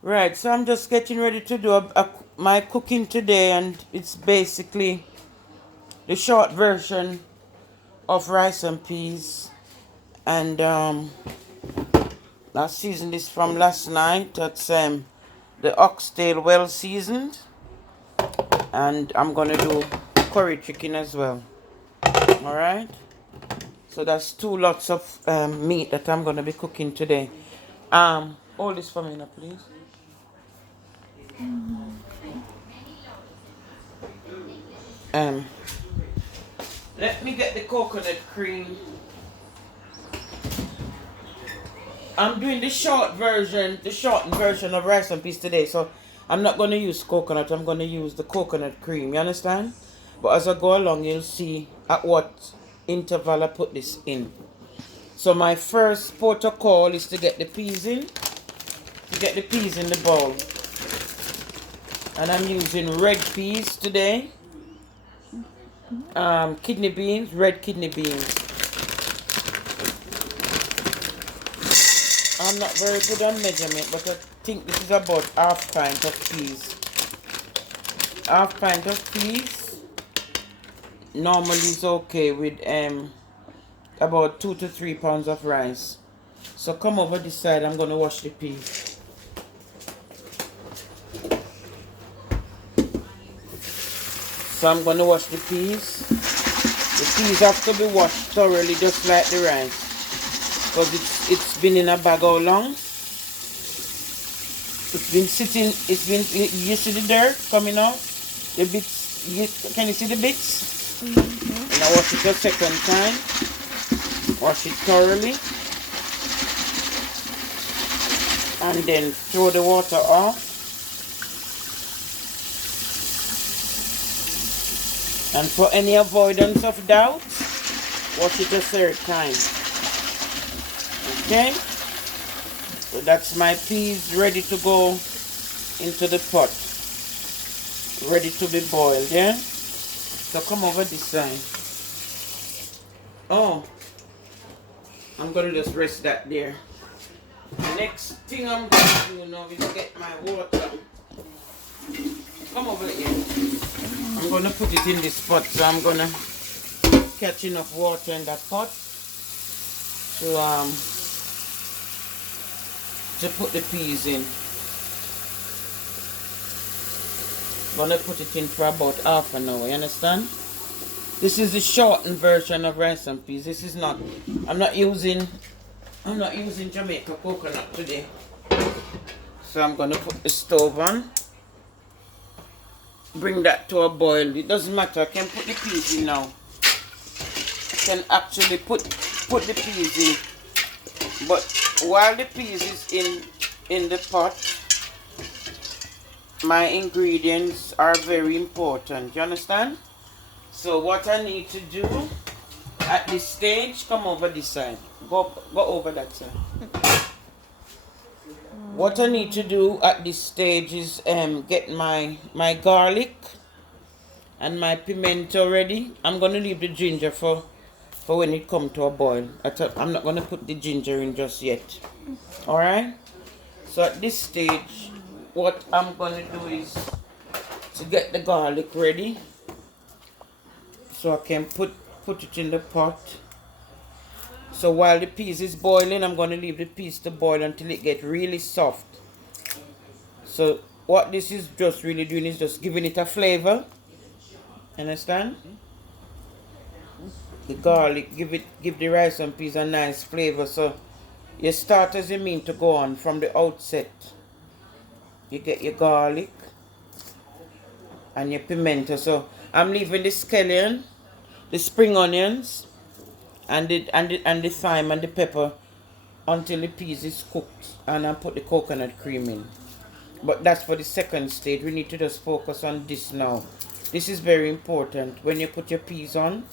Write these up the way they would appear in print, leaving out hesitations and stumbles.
Right, so I'm just getting ready to do my cooking today, and it's basically the short version of rice and peas. And I seasoned this from last night. That's the oxtail well seasoned, and I'm gonna do curry chicken as well. All right. So that's two lots of meat that I'm gonna be cooking today. Hold this for me now, please. Um, Let me get the coconut cream. I'm doing the shortened version of rice and peas today. So I'm not gonna use coconut. I'm gonna use the coconut cream. You understand? But as I go along, you'll see at what interval I put this in. So my first port of call is to get the peas in. To get the peas in the bowl. And I'm using red peas today. Kidney beans, red kidney beans. I'm not very good on measurement, but I think this is about half pint of peas. Half pint of peas normally is okay with about 2 to 3 pounds of rice. So come over this side, I'm gonna wash the peas. So I'm gonna wash the peas. The peas have to be washed thoroughly, just like the rice. Because it's been in a bag how long? It's been sitting, you see the dirt coming out? The bits, can you see the bits? And I wash it a second time. Wash it thoroughly. And then throw the water off. And for any avoidance of doubt, wash it a third time. Okay? So that's my peas ready to go into the pot. Ready to be boiled, yeah? So come over this side. Oh, I'm gonna just rest that there. The next thing I'm gonna do now is get my water. Come over here. I'm gonna put it in this pot, so I'm gonna catch enough water in that pot to put the peas in. Gonna put it in for about half an hour, you understand? This is the shortened version of rice and peas. This is not, I'm not using Jamaican coconut today. So I'm gonna put the stove on. Bring that to a boil. It doesn't matter, I can put the peas in now. I can actually put the peas in. But while the peas is in the pot, my ingredients are very important. You understand? So what I need to do at this stage, come over this side. Go over that side. What I need to do at this stage is get my garlic and my pimento ready. I'm gonna leave the ginger for when it comes to a boil. I'm not gonna put the ginger in just yet. Alright? So at this stage, what I'm gonna do is to get the garlic ready. So I can put it in the pot. So while the peas is boiling, I'm gonna leave the peas to boil until it gets really soft. So what this is just really doing is just giving it a flavor. Understand? The garlic give the rice and peas a nice flavor. So your starters you mean to go on from the outset. You get your garlic and your pimento. So I'm leaving the scallion, the spring onions, and the thyme and the pepper until the peas is cooked, and I put the coconut cream in. But that's for the second stage. We need to just focus on this now. This is very important. When you put your peas on,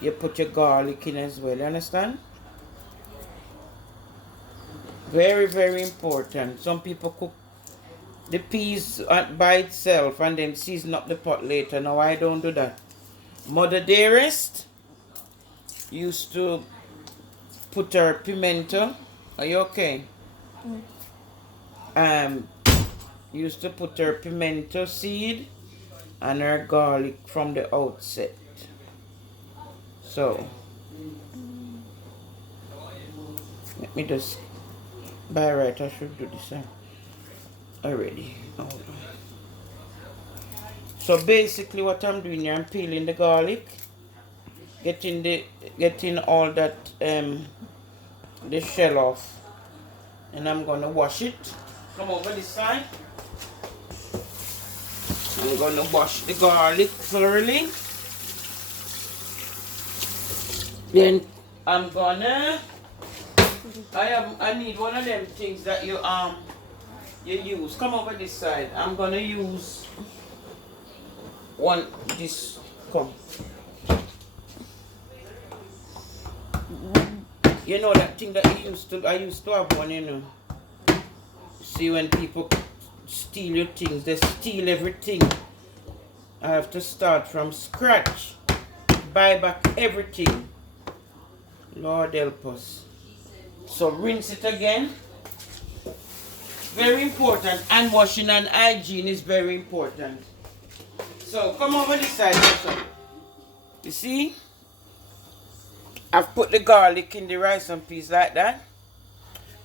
you put your garlic in as well. You understand? Very, very important. Some people cook the peas by itself and then season up the pot later. Now I don't do that. Mother Dearest used to put her pimento. Are you okay? um used to put her pimento seed and her garlic from the outset. So let me just by right I should do this already. Hold on. So basically what I'm doing here, I'm peeling the garlic, getting all that the shell off, and I'm gonna wash it. Come over this side. I'm gonna wash the garlic thoroughly. Then I'm gonna I need one of them things that you use. Come over this side. I'm gonna use this. Come. You know that thing that I used to have one, you know. See, when people steal your things, they steal everything. I have to start from scratch. Buy back everything. Lord help us. So rinse it again. Very important. Hand washing and hygiene is very important. So come over this side also. You see? I've put the garlic in the rice and peas like that.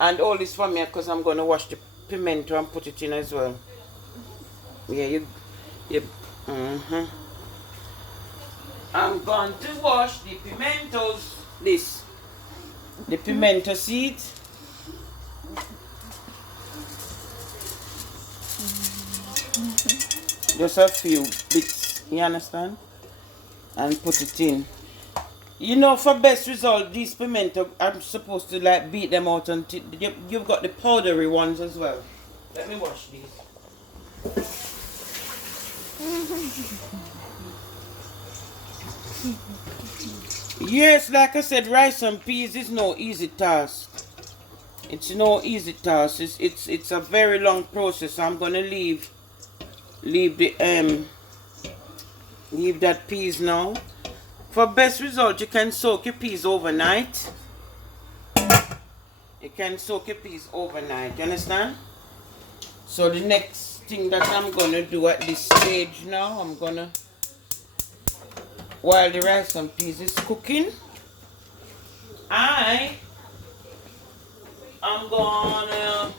And all this for me because I'm going to wash the pimento and put it in as well. Yeah, I'm going to wash the pimentos. The pimento seeds. Just a few bits, you understand? And put it in. You know, for best result, these pimento, I'm supposed to like beat them out until you've got the powdery ones as well. Let me wash these. Yes, like I said, rice and peas is no easy task. It's no easy task. It's a very long process. I'm gonna leave that peas now. For best result, you can soak your peas overnight. You can soak your peas overnight, you understand? So the next thing that I'm gonna do at this stage now, I'm gonna, while the rice and peas is cooking, I am gonna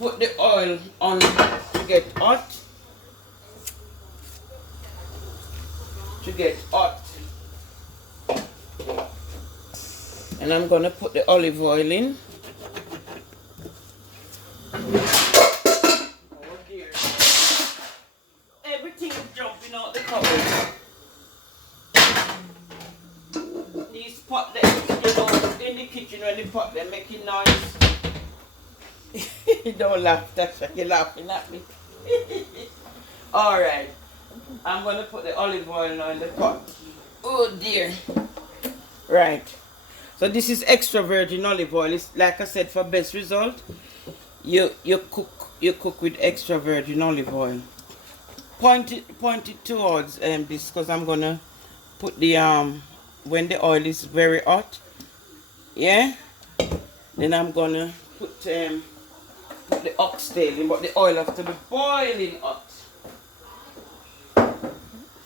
put the oil on to get hot. And I'm gonna put the olive oil in. Oh dear. Everything is jumping out the cupboard. These pot that, you know, in the kitchen when the pot they're making noise. Don't laugh, Tasha, you're laughing at me. Alright. I'm gonna put the olive oil now in the pot. Oh dear. Right. So this is extra virgin olive oil. It's, like I said, for best result, you cook with extra virgin olive oil. Point it towards this because I'm gonna put the when the oil is very hot. Yeah. Then I'm gonna put the oxtail in, but the oil has to be boiling hot.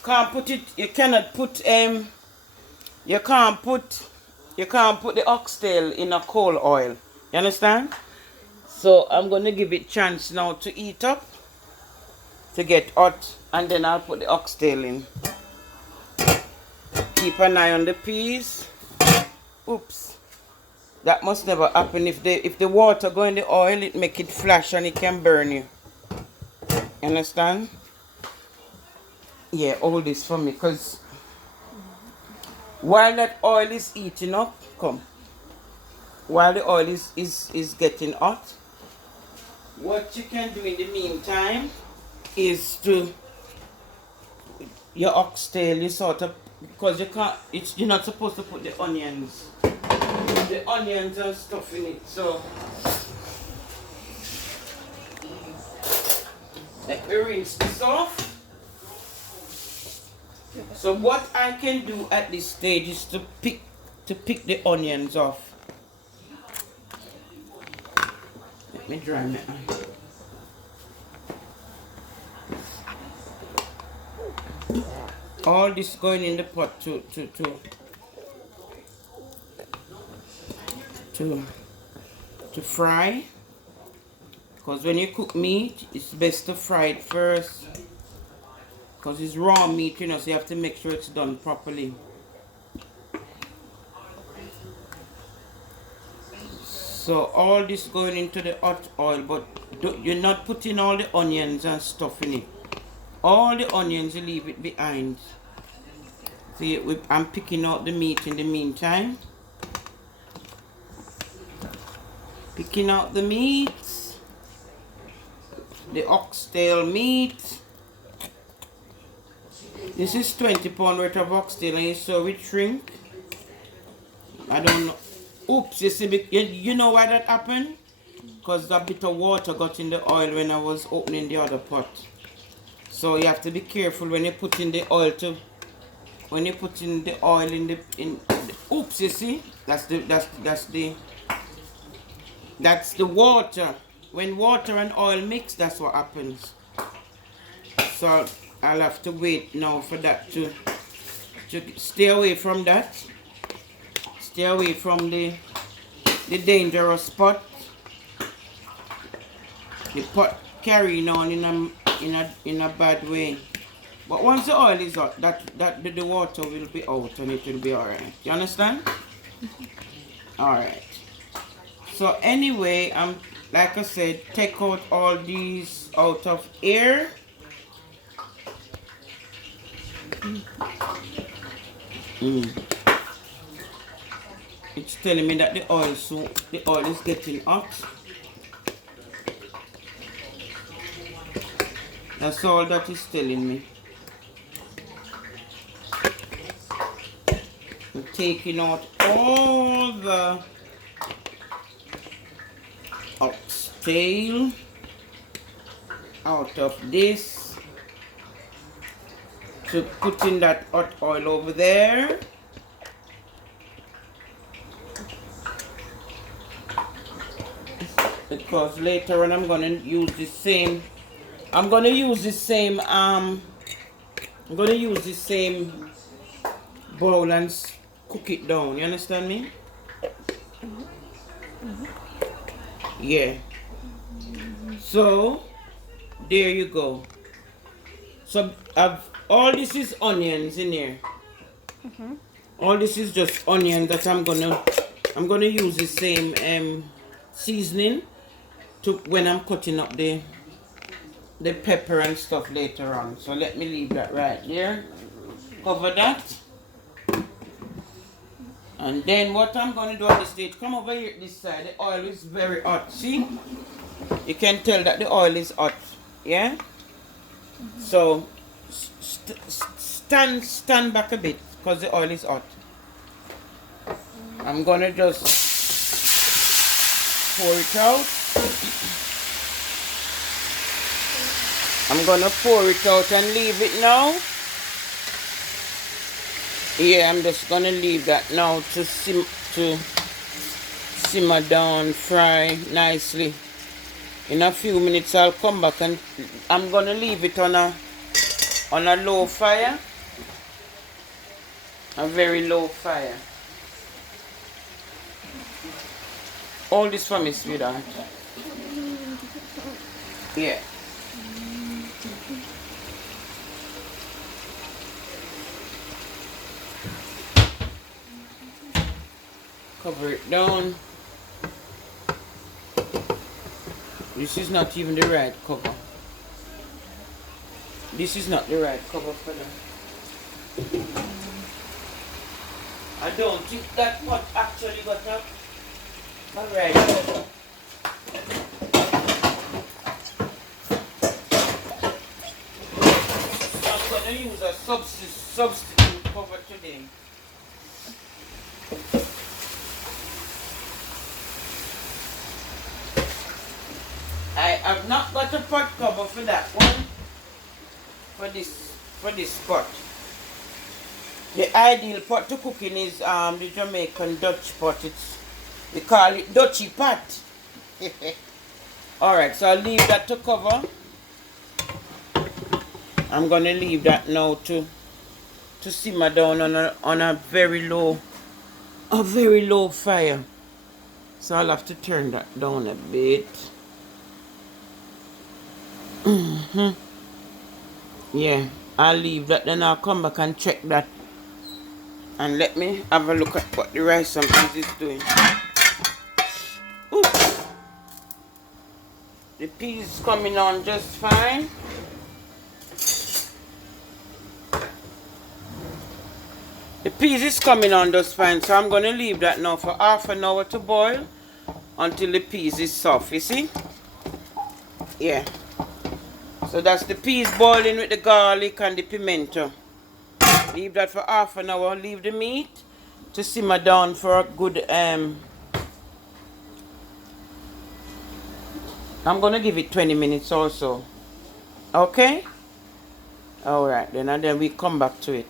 Can't put it. You cannot put You can't put the oxtail in a cold oil. You understand? So I'm gonna give it chance now to heat up, to get hot, and then I'll put the oxtail in. Keep an eye on the peas. Oops. That must never happen. If the water go in the oil, it make it flash and it can burn you. Understand? Yeah, hold this for me, because while that oil is heating up, while the oil is getting hot, what you can do in the meantime is to your oxtail, you sort of, because you're not supposed to put the onions and stuff in it. So let me rinse this off. So what I can do at this stage is to pick the onions off. Let me dry my eye. All this going in the pot to fry. Because when you cook meat, it's best to fry it first. Because it's raw meat, you know, so you have to make sure it's done properly. So all this going into the hot oil, but you're not putting all the onions and stuff in it. All the onions, you leave it behind. See, I'm picking out the meat in the meantime. Picking out the meat. The oxtail meat. This is 20 pound worth of oxtail and you serve with shrimp. I don't know. Oops, you see, you know why that happened? Because a bit of water got in the oil when I was opening the other pot. So you have to be careful when you put in the oil in the oops, you see? That's the water. When water and oil mix, that's what happens. So I'll have to wait now for that to stay away from that. Stay away from the dangerous pot. The pot carrying on in a bad way. But once the oil is hot, the water will be out and it will be alright. You understand? Alright. So anyway, like I said, take out all these out of here. It's telling me that the oil is getting hot. That's all that is telling me. I'm taking out all the oxtail out of this to put in that hot oil over there. Because later on I'm gonna use the same bowl and cook it down. You understand me? Yeah. So there you go. So all this is onions in here. All this is just onion that I'm gonna use the same seasoning to when I'm cutting up the pepper and stuff later on. So let me leave that right there. Cover that. And then what I'm going to do at this stage, come over here this side. The oil is very hot. See? You can tell that the oil is hot. Yeah? So stand back a bit because the oil is hot. I'm going to just pour it out. I'm gonna pour it out and leave it now. Yeah, I'm just gonna leave that now to simmer down, fry nicely. In a few minutes I'll come back and I'm gonna leave it on a low fire. A very low fire. All this for me, sweetheart. Yeah. Cover it down. This is not even the right cover. This is not the right cover for them. I don't think that pot actually got a right cover. I'm going to use a substitute cover today. I have not got a pot cover for that one. For this pot. The ideal pot to cook in is the Jamaican Dutch pot. We call it Dutchy pot. Alright, so I'll leave that to cover. I'm gonna leave that now to simmer down on a very low fire. So I'll have to turn that down a bit. Yeah, I'll leave that, then I'll come back and check that. And let me have a look at what the rice and peas is doing. Ooh. The peas coming on just fine. The peas is coming on just fine, so I'm going to leave that now for half an hour to boil until the peas is soft, you see? Yeah. So that's the peas boiling with the garlic and the pimento. Leave that for half an hour. Leave the meat to simmer down for a good I'm gonna give it 20 minutes also. Okay? Alright then, and then we come back to it.